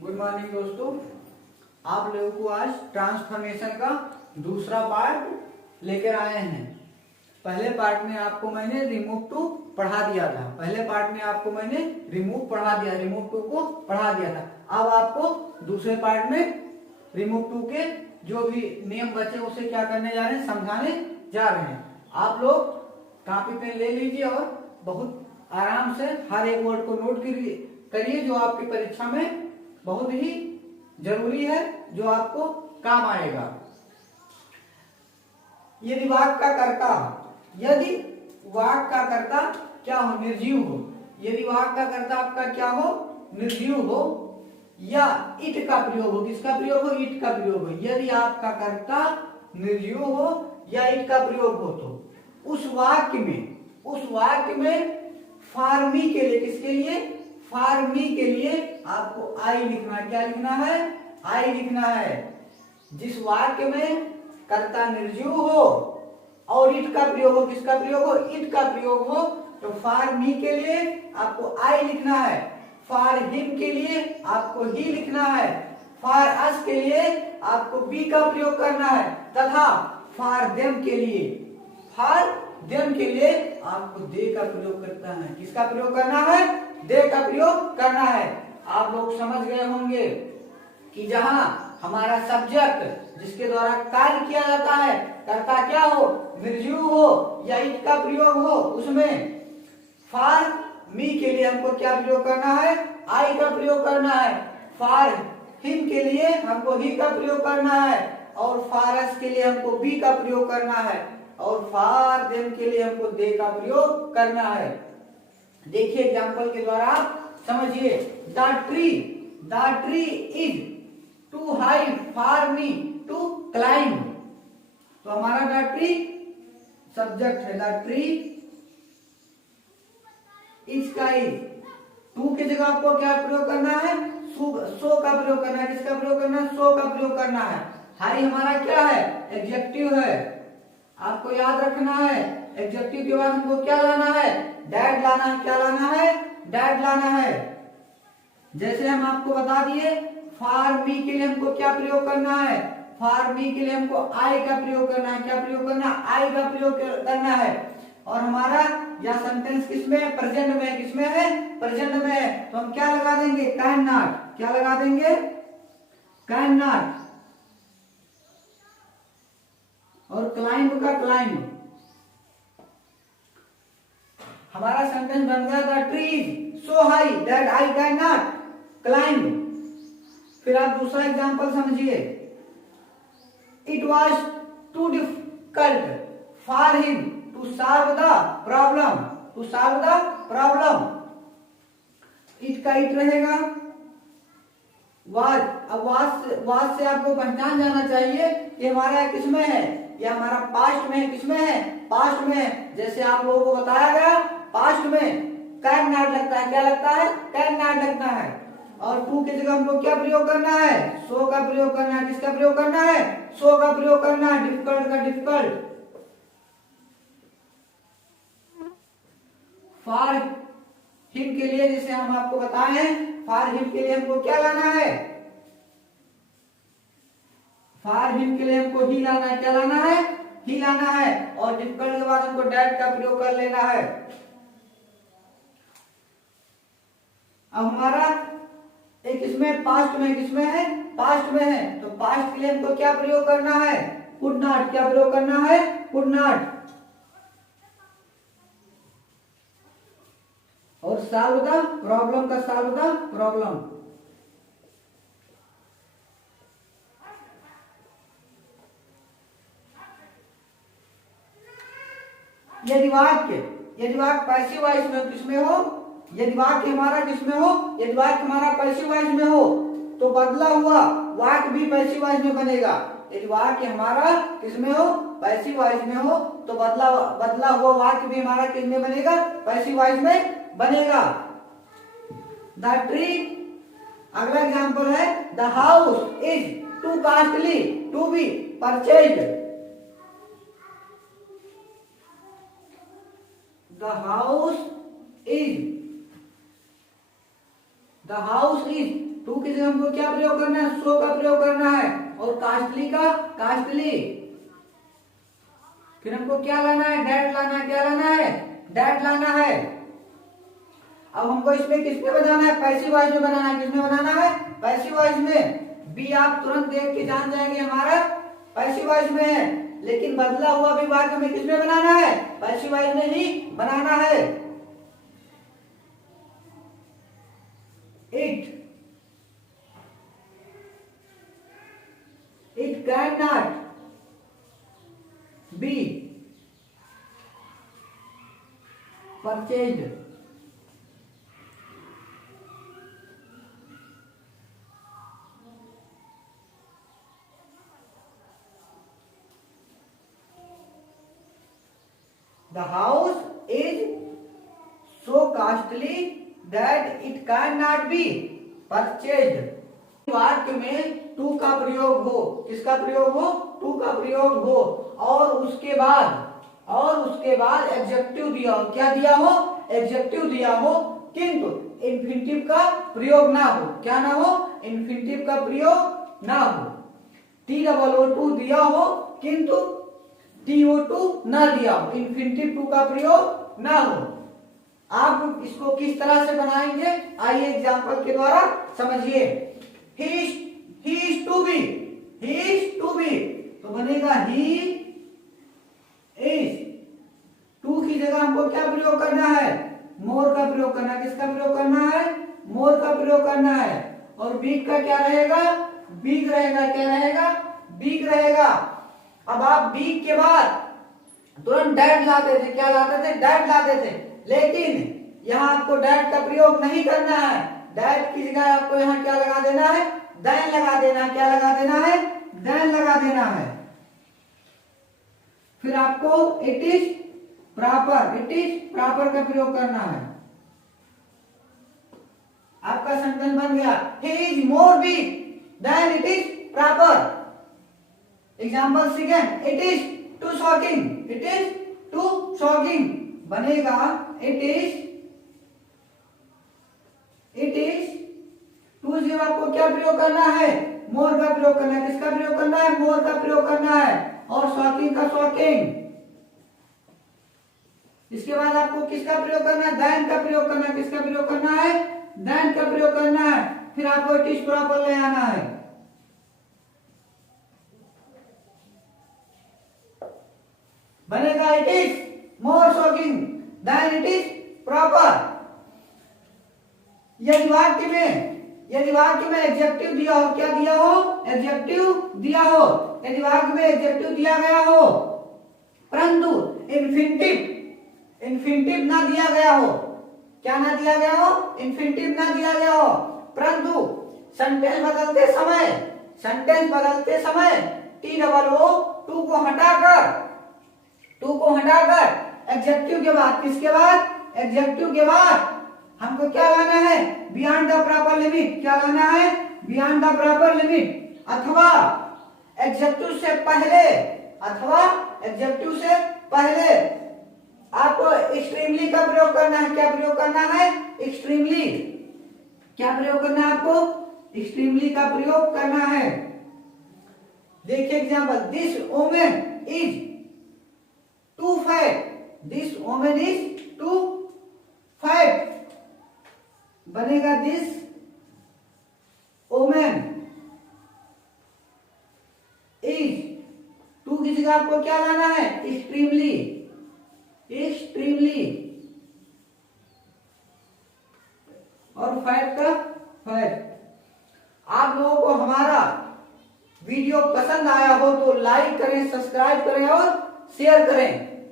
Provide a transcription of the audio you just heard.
Good morning दोस्तों। आप लोगों को आज ट्रांसफॉर्मेशन का दूसरा पार्ट लेकर आए हैं। पहले पार्ट में आपको मैंने रिमूव टू पढ़ा दिया था। रिमूव टू को पढ़ा दिया था। अब आपको दूसरे पार्ट में रिमूव टू के जो भी नियम बचे उसे क्या करने जा रहे हैं, समझाने जा रहे हैं। आप लोग कॉपी पेन ले लीजिए और बहुत आराम से हर एक वर्ड को नोट करिए जो आपकी परीक्षा में बहुत ही जरूरी है, जो आपको काम आएगा। यदि वाक्य का कर्ता क्या हो, निर्जीव हो। यदि वाक्य का कर्ता आपका क्या हो, निर्जीव हो, या इट का प्रयोग हो। किसका प्रयोग हो? इट का प्रयोग हो। यदि आपका कर्ता निर्जीव हो या इट का प्रयोग हो तो उस वाक्य में फॉर मी के लिए, किसके लिए? फॉर मी के लिए आपको आई लिखना है। क्या लिखना है? आई लिखना है। जिस वाक्य में कर्ता निर्जीव हो और इट का प्रयोग हो, किसका प्रयोग हो? इट का प्रयोग हो, तो फॉर मी के लिए आपको आई लिखना है। फॉर हिम के लिए आपको ही लिखना है। फॉर अस के लिए आपको बी का प्रयोग करना है, तथा फॉर देम के लिए आपको दे का प्रयोग करना है। किसका प्रयोग करना है? दे का प्रयोग करना है। आप लोग समझ गए होंगे कि जहां हमारा सब्जेक्ट जिसके द्वारा कार्य किया जाता है, कर्ता क्या हो, निर्जीव हो या इट का प्रयोग हो, उसमें फॉर मी के लिए हमको क्या प्रयोग करना है? आई का प्रयोग करना है। फॉर हिम के लिए हमको ही का प्रयोग करना है, और फॉर अस के लिए हमको बी का प्रयोग करना है, और फॉर देम के लिए हमको दे का प्रयोग करना है। देखिए एग्जांपल के द्वारा आप समझिए। The tree is too high for me to climb. तो हमारा द ट्री सब्जेक्ट है, द ट्री इज का इज। टू की जगह आपको क्या प्रयोग करना है? सो का प्रयोग करना है। किसका प्रयोग करना है? सो का प्रयोग करना है। हाई हमारा क्या है? एडजेक्टिव है। आपको याद रखना है, एडजेक्टिव के बाद हमको क्या लाना है? डैड लाना है। क्या लाना है? डैड लाना है। जैसे हम आपको बता दिए, फॉर मी के लिए हमको क्या प्रयोग करना है? फॉर मी के लिए हमको आई का प्रयोग करना है। क्या प्रयोग करना है? आई का प्रयोग करना है। और हमारा यह सेंटेंस किसमें? प्रेजेंट में। किसमें है? प्रेजेंट में है। तो हम क्या लगा देंगे? Can not. क्या लगा देंगे? Can not. और क्लाइंब का क्लाइंब। हमारा सेंटेंस बन गया, the tree is so high that I can not climb. फिर आप दूसरा एग्जांपल समझिए। It was too difficult for him to solve the problem. It का इट रहेगा। वाज, अब वाज से आपको पहचान जाना चाहिए कि हमारा किसमें है, या हमारा पास्ट में है। किसमें है? पास्ट में। जैसे आप लोगों को बताया गया, पास्ट में कैन नॉट लगता है। क्या लगता है? कैन नॉट लगता है। और टू की जगह हमको क्या प्रयोग करना है? सो का प्रयोग करना है। किसका प्रयोग करना है? सो का प्रयोग करना है। डिफिकल्ट का डिफिकल्ट। फॉर हिम के लिए जैसे हम आपको बताए हैं, फॉर हिम के लिए हमको क्या लाना है? फॉर हिम के लिए हमको ही लाना है। क्या लाना है? ही लाना है। और डिफिकल्ट के बाद हमको डैट का प्रयोग कर लेना है। अब हमारा एक इसमें पास्ट में, किसमें है? पास्ट में है। तो पास्ट के लिए हमको क्या प्रयोग करना है? Could not. क्या प्रयोग करना है? Could not. और सॉल्व द प्रॉब्लम का सॉल्व द प्रॉब्लम। यदि वाक्य पैसिव वॉइस में किसमें हो, यदि वाक्य हमारा किसमें हो, यदि वाक्य हमारा पैसिव वॉइस में हो तो बदला हुआ वाक्य भी पैसिव वॉइस में बनेगा। यदि वाक्य हमारा किसमें हो? पैसिव वॉइस में हो, तो बदला हुआ वाक्य भी हमारा किसमें बनेगा? पैसिव वॉइस में बनेगा। द ट्री, अगला एग्जांपल है, the house is too costly to be purchased. The house is too की जगह हमको क्या प्रयोग करना है, सो का प्रयोग करना है। और कास्टली का कास्टली। फिर हमको क्या लाना है, डेट लाना है। क्या लाना है, डेट लाना है। अब हमको इसमें किसमें बनाना है, पैसिव वॉइस में बनाना है। किसमें बनाना है, पैसिव वॉइस में। बी आप तुरंत देख के जान जाएंगे हमारा पैसिव वॉइस में है, लेकिन बदला हुआ भी वाक्य में किसमें बनाना है, पैसिव वॉइस में ही बनाना है। It can not be purchased. The house is so costly that it cannot be purchased. वाक्य में टू का प्रयोग हो, किसका प्रयोग हो, टू का प्रयोग हो, और उसके बाद एडजेक्टिव दिया हो। क्या दिया हो, एडजेक्टिव दिया हो, किंतु इन्फिनिटिव का प्रयोग ना हो। क्या ना हो, इन्फिनिटिव का प्रयोग ना हो। TOO दिया हो, किंतु TO2 ना दिया हो, इन्फिनिटिव टू का प्रयोग ना हो। आप इसको किस तरह से बनाएंगे, आइए एग्जांपल के द्वारा समझिए। he is to be तो बनेगा he is। टू की जगह हमको क्या प्रयोग करना है, मोर का प्रयोग करना है। किसका प्रयोग करना है, मोर का प्रयोग करना है। और बिग का क्या रहेगा, बिग रहेगा। क्या रहेगा, बिग रहेगा। अब आप बिग के बाद तुरंत डैड लाते थे। क्या लाते थे, डैड लाते थे, लेकिन यहाँ आपको डैड का प्रयोग नहीं करना है। डैड की जगह आपको यहाँ क्या लगा देना है, देन लगा देना है। क्या लगा देना है, देन लगा देना है। फिर आपको इट इज प्रॉपर का प्रयोग करना है। आपका सेंटेंस बन गया, he is more big than it is proper। Example second, it is too shocking बनेगा it is टू से आपको क्या प्रयोग करना है, मोर का प्रयोग करना है। किसका प्रयोग करना है, मोर का प्रयोग करना है। और शॉकिंग का शॉकिंग। इसके बाद आपको किसका प्रयोग करना है, देन का प्रयोग करना है। किसका प्रयोग करना है, देन का प्रयोग करना है। फिर आपको इट इज प्रॉपर ले आना है। बनेगा it is more shocking than it is proper. यदि वाक्य में एडजेक्टिव दिया हो, क्या दिया हो, एडजेक्टिव दिया हो। यदि वाक्य में एडजेक्टिव दिया गया हो, परंतु इन्फिनिटिव ना दिया गया हो। क्या ना दिया गया हो, इन्फिनिटिव ना दिया गया हो, परंतु सेंटेंस बदलते समय TOO टू को हटाकर एडजेक्टिव के बाद, किसके बाद, एडजेक्टिव के बाद हमको क्या लाना है, बियॉन्ड द प्रॉपर लिमिट। क्या लाना है, बियॉन्ड द प्रॉपर लिमिट। अथवा एडजेक्टिव से पहले आपको एक्सट्रीमली का प्रयोग करना है। क्या प्रयोग करना है, एक्सट्रीमली। क्या प्रयोग करना है आपको, एक्सट्रीमली का प्रयोग करना है। देखिए example, this woman is too fat बनेगा दिस वुमन इज। टू की जगह आपको क्या लाना है, एक्सट्रीमली और फैट का फैट। आप लोगों को हमारा वीडियो पसंद आया हो तो लाइक करें, सब्सक्राइब करें और शेयर करें।